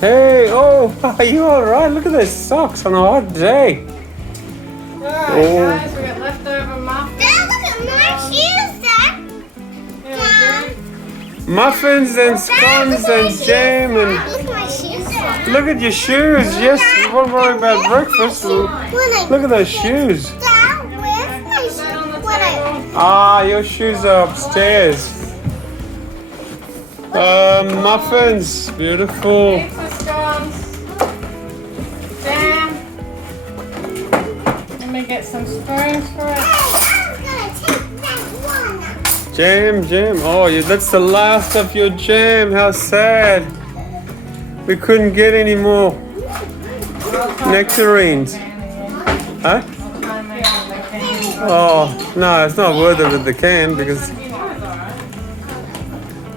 Hey, oh, are you alright? Look at those socks on a hot day. Alright guys, we got leftover muffins. Dad, look at my shoes, Dad. Dad. Muffins and scones and jam and... Look at my shoes, Dad. Look at your shoes. Yes, we won't worry about breakfast. Look at those shoes. Dad, where's my shoes? Ah, your shoes are upstairs. Muffins. Beautiful. Heaps of scones. Jam. Let me get some spoons for it. Jam. Oh, that's the last of your jam. How sad. We couldn't get any more nectarines. Huh? Oh, no, it's not worth it with the can because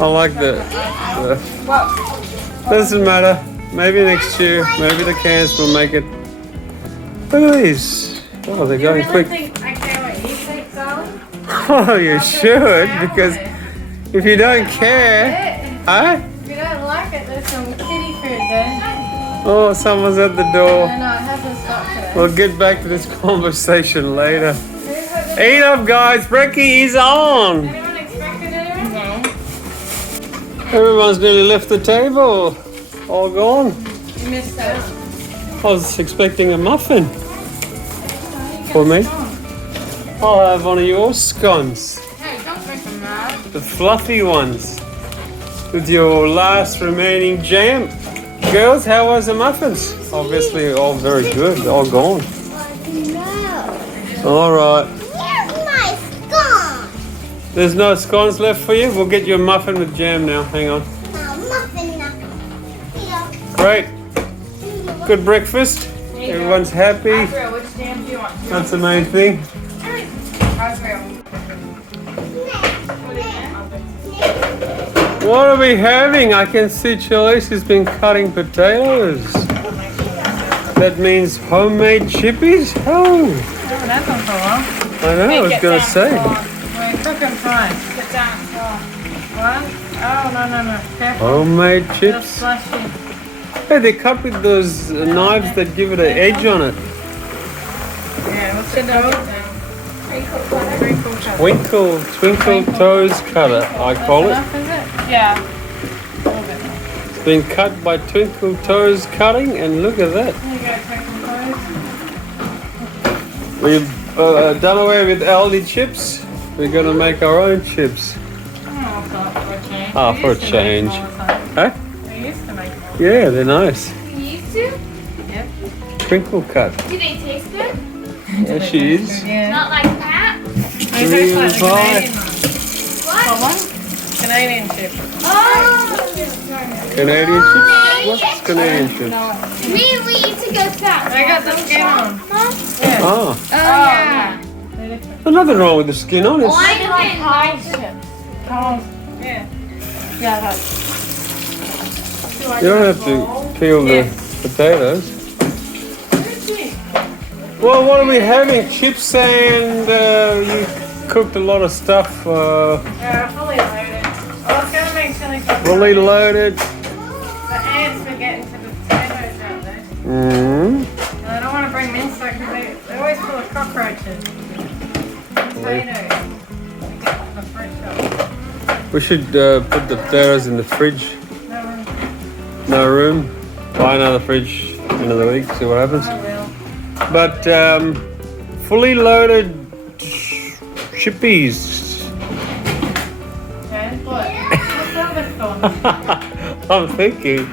I like the doesn't matter. Maybe next year, maybe the cans will make it. Look at these. Oh, they're going quick. Oh, you should, because if you don't care, huh? If you don't like it, there's some kitty food there. Oh, someone's at the door. No, it hasn't stopped today. We'll get back to this conversation later. Eat up, guys. Brekkie is on. Anyone expected anyone? No. Everyone's nearly left the table. All gone. You missed that. I was expecting a muffin for me. I'll have one of your scones. Hey, don't drink them now. The fluffy ones. With your last remaining jam. Girls, how was the muffins? Obviously all very good. All gone. Alright. Where's my scone? There's no scones left for you? We'll get you a muffin with jam now. Hang on. Muffin now. Great. Good breakfast. Everyone's happy. Israel, which jam do you want? That's the main thing. Israel. What are we having? I can see Chalice has been cutting potatoes. That means homemade chippies? Oh, Haven't had them for a while. I know, I was going to say. Wait, cook them fine. Get down. One. Oh, no. Careful. Homemade They'll chips. splash you. Hey, they cut with those knives that give it an edge on it. Yeah, what's it called? Twinkle toes cutter, I call it. Enough, is it? Yeah. A little bit more. It's been cut by Twinkle Toes Cutting, and look at that. There you go, Twinkle Toes. We've done away with Aldi chips. We're going to make our own chips. Oh, for a change. Ah, We for a used to make change. them all the time. Huh? We used to make them all. Yeah, they're nice. You used to? Yep. Twinkle cut. Do they taste good? There she is. Yeah. Not like that? These are like the Canadian ones. What? What? Canadian chip. Oh! Canadian chips? What's Canadian chips? We used to go south. They got the skin on. Mom? Yeah. Ah, Oh, yeah. They're different. there's nothing wrong with the skin on it. I like pie chips. Oh, yeah. Yeah, that's. You don't have to peel the potatoes. Well, what are we having? Chips and you cooked a lot of stuff. Yeah, fully loaded. I was going to make chili sauce. Fully loaded. The ants were getting to the potatoes out there. Mm-hmm. And I don't want to bring them inside because they're always full of cockroaches. Potatoes. We get from the fridge shop. We should put the potatoes in the fridge. No room. No room. Buy another fridge end of the week, see what happens. I will. But fully loaded chippies. Okay, what? What's that for? I'm thinking.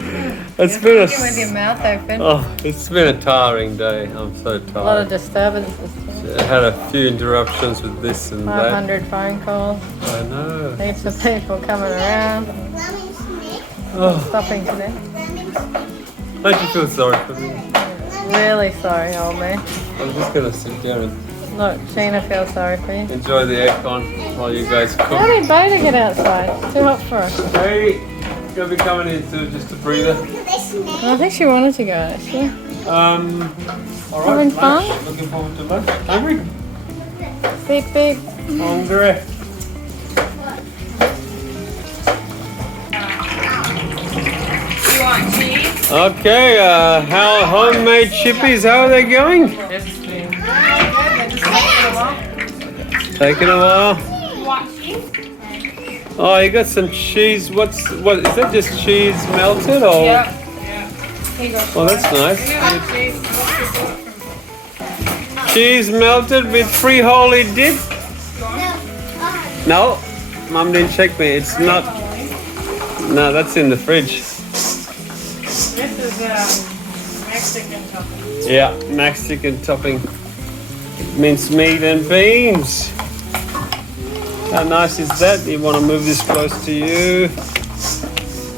It's You're been talking with your mouth open. it's been a tiring day. I'm so A lot of tired. disturbances too. I had a few interruptions with this and that. 500 phone calls. I know. Heaps of people coming around. Oh, Stopping today. don't you feel sorry for me? Really sorry, old man. I'm just gonna sit down and Look, Sheena feels sorry for you. enjoy the aircon while you guys How cook. did Bo to get outside? It's too hot for her. Hey, gonna be coming in too, just a breather. I think she wanted to go actually. All right, Having fun? lunch. Looking forward to lunch. Hungry? Big. Hungry. You want cheese? Okay, how homemade chippies, how are they going? Taking a while. Oh, you got some cheese. What is that? Just cheese melted or? Yeah. Oh, that's nice. Cheese melted with free holy dip. No, Mum didn't check me. It's not. No, that's in the fridge. This is Mexican topping. Yeah, Mexican topping. Minced meat and beans. How nice is that? You want to move this close to you.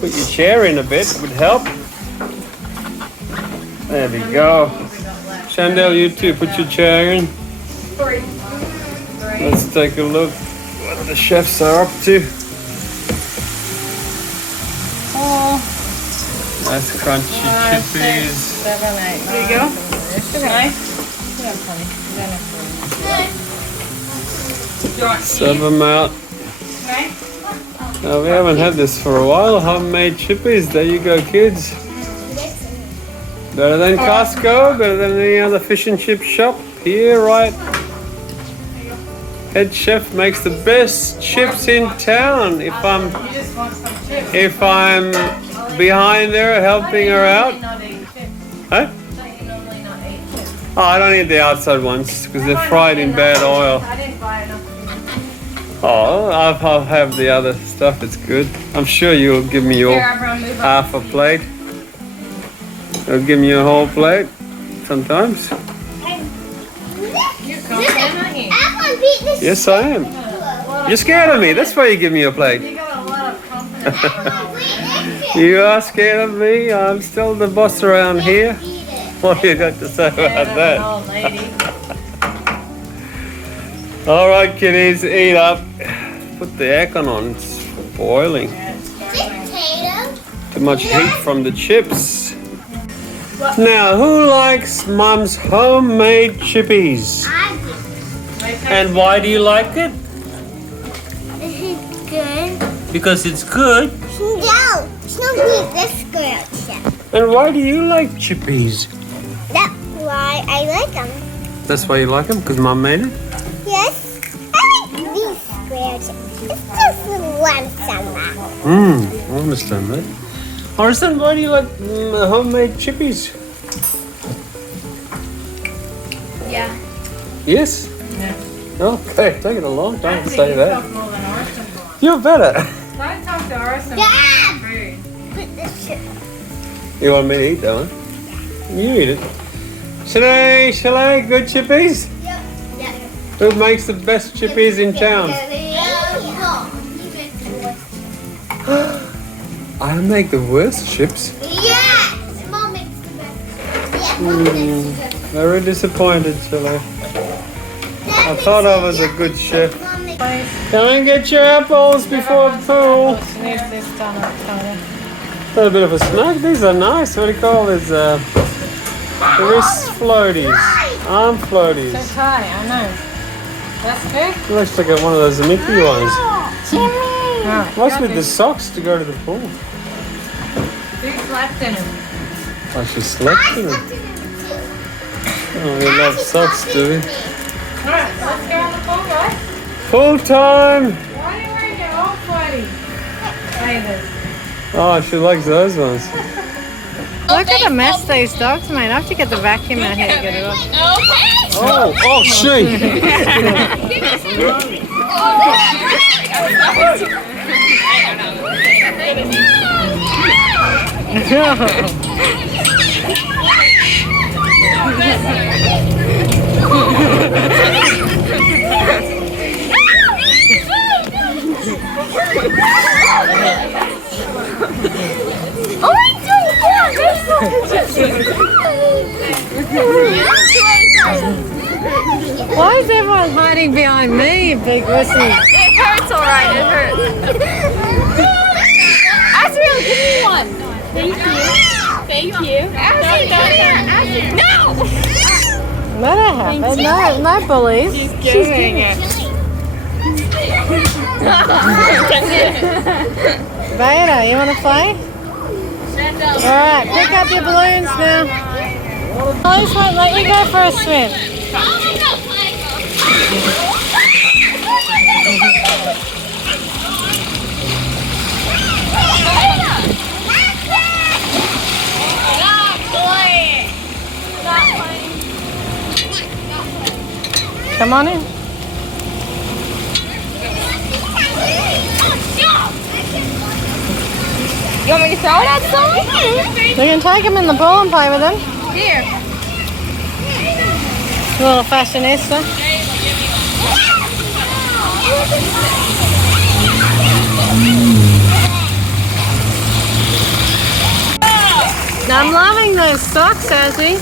Put your chair in a bit, would help. There we go. Chandel, you too, put your chair in. Let's take a look what the chefs are up to. Oh, Nice crunchy chippies. 7, 8. There you go. Nice. Serve them out. Now, we haven't had this for a while. Homemade chippies. There you go, kids. Better than Costco, better than any other fish and chip shop. Here, right? Head chef makes the best chips in town. You just want some chips. If I'm behind her helping her out. Not eat chips. Huh? Don't you normally not eat chips? Oh, I don't eat the outside ones because they're fried in bad oil. I didn't buy enough. Oh, I'll have the other stuff. It's good. I'm sure you'll give me your Here, everyone move up. half a plate. You'll give me a whole plate sometimes. You're confident, aren't you? Everyone beat this. Yes, I am. You're scared of me. That's why you give me a plate. You got a lot of confidence. You are scared of me. I'm still the boss around here. What have you got to say about that? Old lady. All right, kiddies, eat up. Put the aircon on. It's boiling. Potato. Too much heat from the chips. Now, who likes Mum's homemade chippies? I do. And why do you like it? This is good. Because it's good. No, it's not good. This girl, chef. And why do you like chippies? That's why I like them. That's why you like them? Because Mum made it? Yes. I like these square chips. It's just one summer. I understand that. I understand why do you like homemade chippies? Yeah. Yes? Yeah. Okay, taking a long time to I say think that. you talk more than Orison does. You're better. Don't talk to Orison Yeah. about food. Put this chip. You want me to eat that one? You eat it. Shall I? Good chippies? Yep. Yeah. Who makes the best chippies in town? I make the worst chips. Yes! Mom makes the best. Yeah, Mom makes the best. Very disappointed, Shelley. I thought I was a good chef. Mom makes Come and get your apples before pool. Sniff this done up, Tony. A little bit of a snack. These are nice. What do you call these? Wrist floaties. Arm floaties. So tight, I know. That's good. Looks like one of those Mickey ones. Right. What's with the socks to go to the pool? Who slept in them? Oh, she slept in them. Oh, we love socks, do we? Alright, let's go on the pool, guys. Full time. Why are you wearing your old floaty? David. Oh, she likes those ones. Look at the mess these dogs made. I have to get the vacuum out here to get it off. Oh, she. Why is everyone hiding behind me, you big wussy? It hurts, alright, it hurts. Asriel, give me one. Thank you. Thank you. No! Let her have it. No bullies. She's doing it. Beta, you want to play? Alright, pick up your balloons now. Balloons won't let you go for a swim. Come on in. You want me to throw it at someone? We can take them in the pool and play with them. Here. Little fashionista. I'm loving those socks, Azzy.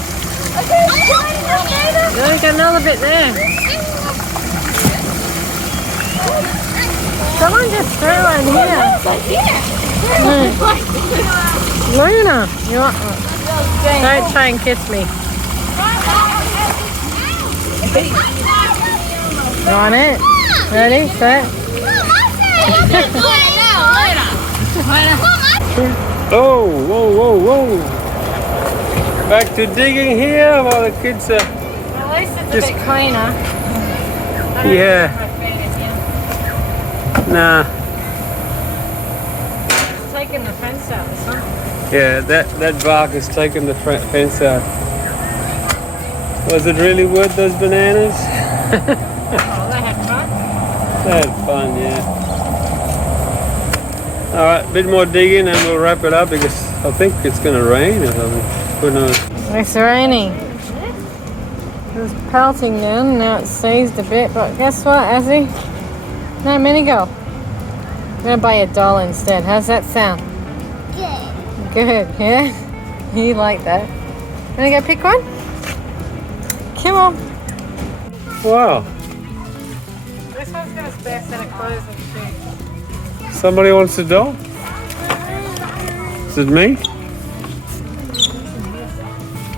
There's another bit there. Someone just threw one here. Luna, you want? Don't try and kiss me. You want it? Ready, set. Oh, whoa, whoa, whoa. Back to digging here while the kids are... At least it's a bit cleaner. Yeah. Nah. Taking the fence out or something. Yeah, that bark has taken the fence out. Was it really worth those bananas? Oh, they had fun. They had fun, yeah. Alright, a bit more digging and we'll wrap it up because I think it's going to rain or something. Who knows? It's raining. It was pelting then, now it's ceased a bit, but guess what, Azzy? No mini golf. I'm going to buy a doll instead. How's that sound? Good, yeah? You like that. Want to go pick one? Come on. Wow. This one's got a spare set of clothes and shoes. Somebody wants a doll? Is it me?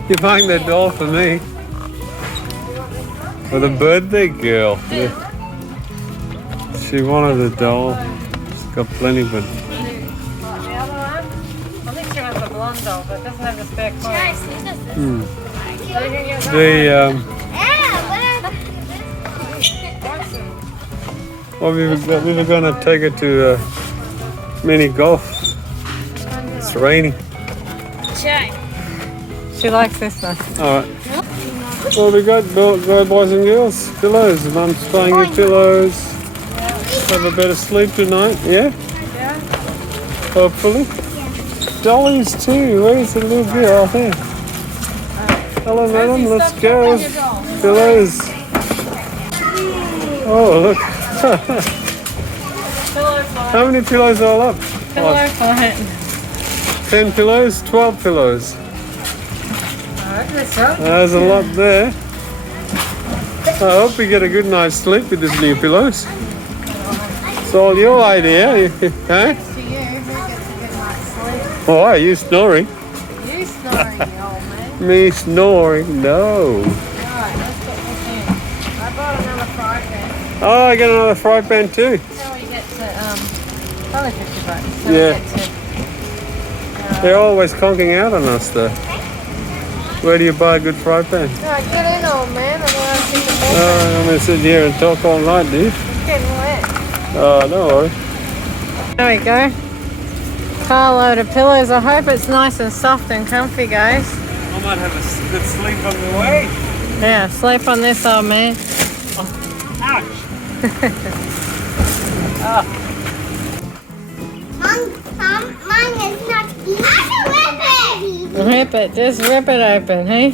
You're buying that doll for me. For the birthday girl. Yeah. She wanted a doll. She's got plenty of it. The other one? I think she wants a blonde doll, but it doesn't have the spare clothes. Well, we were going to take her to mini golf. It's raining. She likes this one. Alright. Well, we got boys and girls. Pillows. Mum's buying you pillows. Have a better sleep tonight, yeah? Yeah. Hopefully. Dollies too. Where's the little girl? Oh, there. Hello, madam. Let's go. Pillows. Oh, look. How many pillows all up? Pillow fight. 10 pillows? 12 pillows. This up. There's a lot there. I hope we get a good night's sleep with these new pillows. It's all your idea, huh? To you, who gets a good night's sleep? Oh, are you snoring? You snoring, you old man. Me snoring? No. Alright, let's get this in. I bought another fry pan. Oh, I got another fry pan too. So we get to, probably 50 bucks. So Yeah. we get to, They're always conking out on us though. Where do you buy a good fry pan? Alright, get in, old man. Otherwise, you can bed. I'm going to sit here and talk all night, dude. It's getting wet. Oh, don't worry. There we go. Carload of pillows. I hope it's nice and soft and comfy, guys. I might have a good sleep on the way. Yeah, sleep on this, old man. Ouch. Mine is not easy. I can rip it. Rip it. Just rip it open, hey?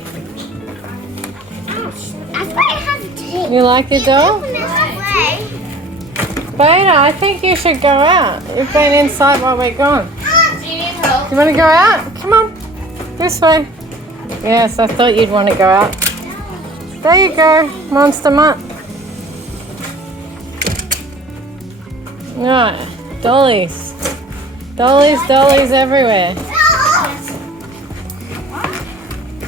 That's why it has tape. You like your doll? Open this way. Beta, I think you should go out. You've been inside while we're gone. Do you need help? You want to go out? Come on. This way. Yes, I thought you'd want to go out. There you go, Monster Mutt. Right, dollies. Dollies, dollies everywhere.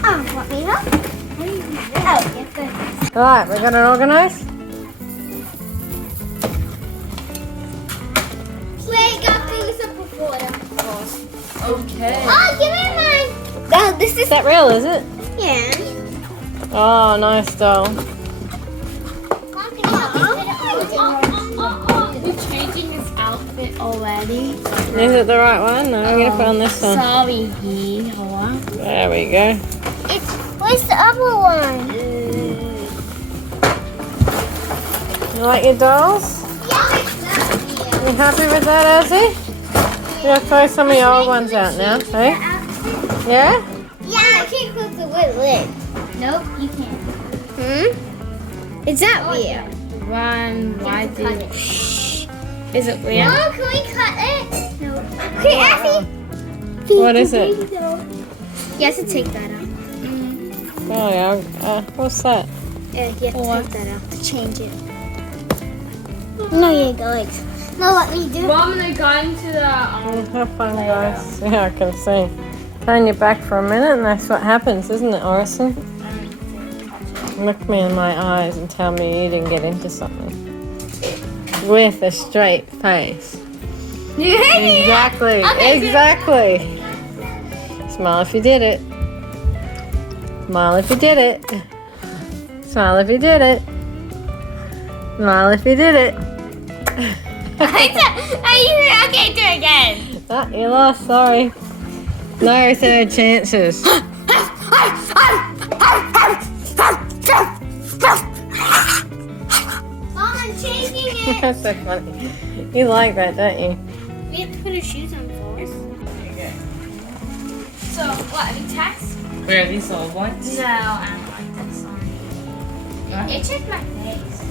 Oh, want me to help? Oh, you're good. Alright, we're going to organise. Wait, got things up before. Okay. Oh, give me mine. Oh, this Is is that real, is it? yeah. Oh, nice doll. You're changing this outfit already? Is it the right one? No, I'm going to put on this one. Sorry, There we go. Where's the other one? You like your dolls? Yeah. You happy with that, Ozzy? We're going to throw some of your old ones out now, hey? Yeah? Yeah, I can't close the lid. Nope, you can't. Is that real? Run, why do you... Is it real? Oh, can we cut it? No. Okay, Effie. What is it? You have to take that out. Oh, yeah. What's that? Yeah, you have to take that out to change it. No, you ain't going. No, let me do it. Well, I'm gonna go into the... Have fun, guys. Yeah, I can see. Turn your back for a minute and that's what happens, isn't it, Orison? Look me in my eyes and tell me you didn't get into something. With a straight face. Exactly. Exactly. Smile if you did it. Smile if you did it. Smile if you did it. Smile if you did it. Okay, do it again. Ah, you lost, sorry. No third chances. Mom, I'm changing it. That's so funny. You like that, don't you? We have to put our shoes on first. So, what, any tests? Where are these old ones? No, I don't like that song. It checked my face.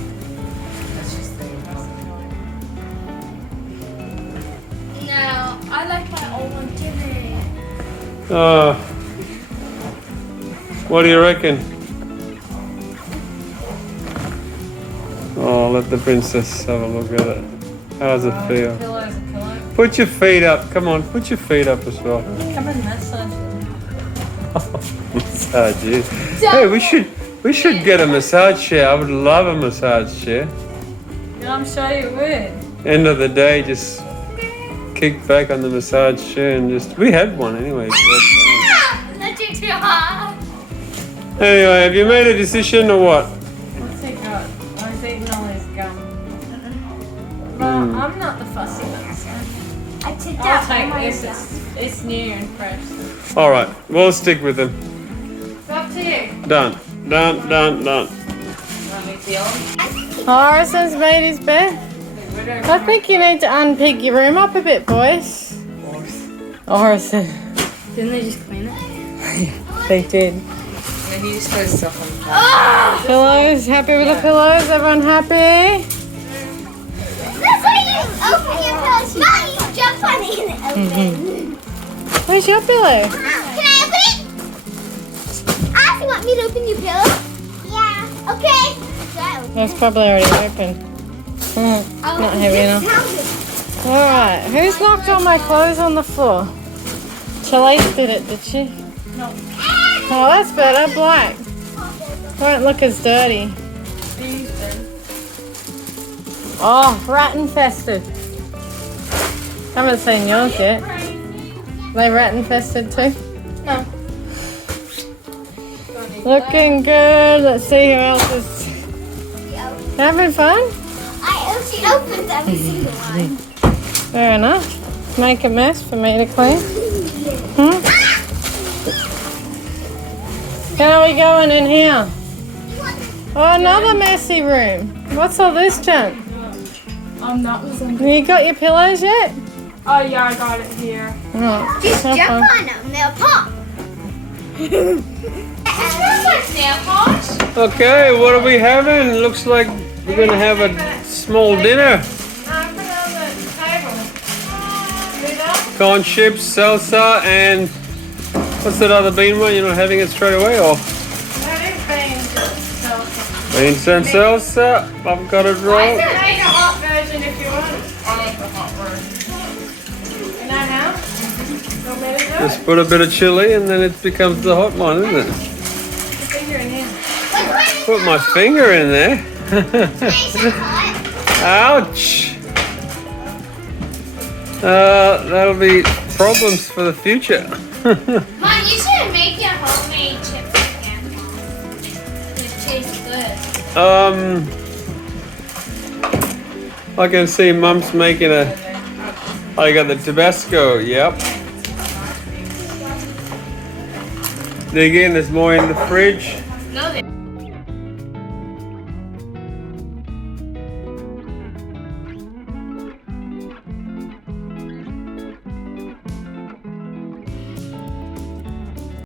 That's just the No, I like my old one too. What do you reckon? Oh, let the princess have a look at it. How does it feel? Pillows and pillow. Put your feet up. Come on, put your feet up as well. Come and massage Massage you. Hey, we should get a massage chair. I would love a massage chair. Yeah, I'm sure you would. End of the day, just kick back on the massage chair and just. We had one anyway. That's too hard. Anyway, have you made a decision or what? What's he got? Oh, he's eating all his gum. Well, I'm not the fussy one, so I took I'll that take one this. myself. It's new and fresh. All right, we'll stick with them. It's up to you. Done. Done. Done. Done. Want me to deal? Horison's made his bed. I think you need to unpig your room up a bit, boys. Orison. Didn't they just clean it? They did. And he just put his stuff on the floor. Pillows, happy with the pillows? Everyone happy? That's why you open your pillows. No, you jump on it and open. Where's your pillow? Can I open it? Ah, you want me to open your pillow? Yeah. Okay. Go. That's probably already open. Not heavy enough. Alright, who's knocked all my clothes on the floor? Chalise did it, did she? No. Oh, that's better, black. Won't look as dirty. Oh, rat infested. Haven't seen yours yet. They rat infested too? No. Looking good. Let's see who else is having fun. She opens every single one. Fair enough. Make a mess for me to clean. How are we going in here? Oh, another messy room. What's all this junk? That was under... You got your pillows yet? Oh yeah, I got it here. Oh, Just have jump fun. on them. They'll pop. Nail polish? Okay, what are we having? Looks like we're gonna have a small dinner. Corn chips, salsa, and what's that other bean one? You're not having it straight away, or? Beans and salsa. I've got it rolled. Make a hot version if you want. I want the hot version. You know how? You want me to do it? Just put a bit of chili, and then it becomes the hot one, isn't it? Put your finger in here. Put my finger in there. Ouch! That'll be problems for the future. Mom, you should make your homemade chips again. It tastes good. I can see Mum's making a. Oh, you got the Tabasco. Yep. Then again, there's more in the fridge. No,